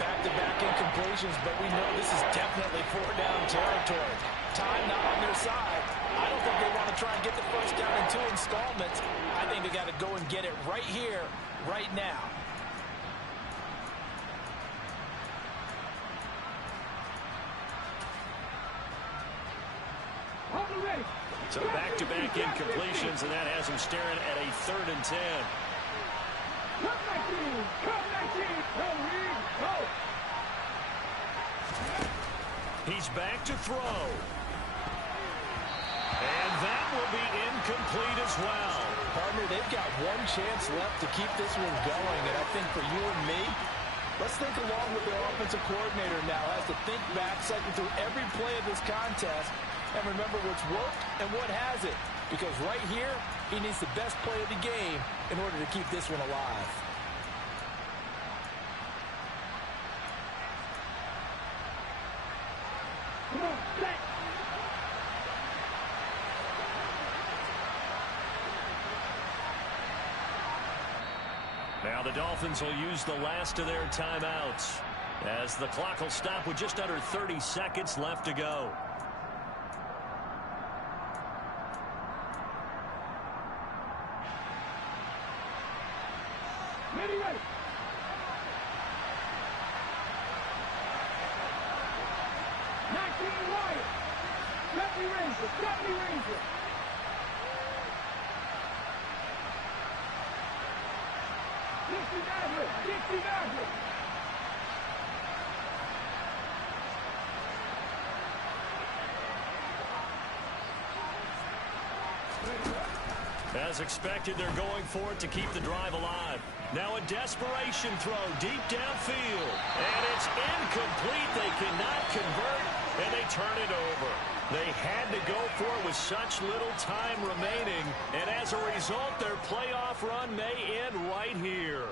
Back-to-back incompletions, but we know this is definitely 4-down territory. Time not on their side. I don't think they want to try and get the first down in 2 installments. I think they got to go and get it right here, right now. So back-to-back incompletions, and that has him staring at a 3rd and 10. He's back to throw. And that will be incomplete as well. Partner, they've got one chance left to keep this one going, and I think for you and me, let's think along with their offensive coordinator now as to think back, cycle through every play of this contest, and remember what's worked and what hasn't. Because right here, he needs the best play of the game in order to keep this one alive. Come on, set. Now the Dolphins will use the last of their timeouts as the clock will stop with just under 30 seconds left to go. Ready, ready. Stephanie Ranger. Dixie Maverick. As expected, they're going for it to keep the drive alive. Now a desperation throw deep downfield. And it's incomplete. They cannot convert, and they turn it over. They had to go for it with such little time remaining. And as a result, their playoff run may end right here.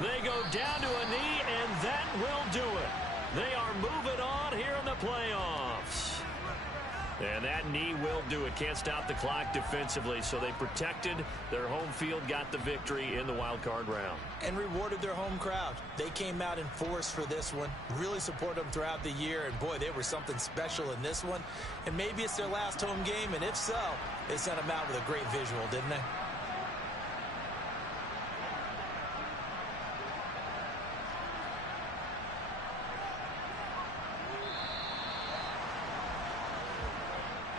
They go down to a knee, and that will do it. They are moving on here in the playoffs. And that knee will do it. Can't stop the clock defensively, so they protected their home field, got the victory in the wild card round. And rewarded their home crowd. They came out in force for this one. Really supported them throughout the year, and boy, they were something special in this one. And maybe it's their last home game, and if so, they sent them out with a great visual, didn't they?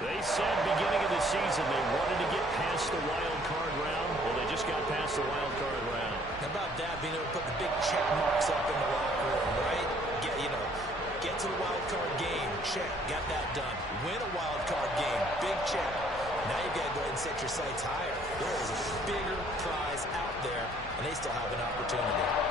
They said beginning of the season they wanted to get past the wild card round. Well, they just got past the wild card round. How about that, being able to put the big check marks up in the locker room, right? Get to the wild card game, check, got that done. Win a wild card game, big check. Now you've got to go ahead and set your sights higher. There is a bigger prize out there, and they still have an opportunity.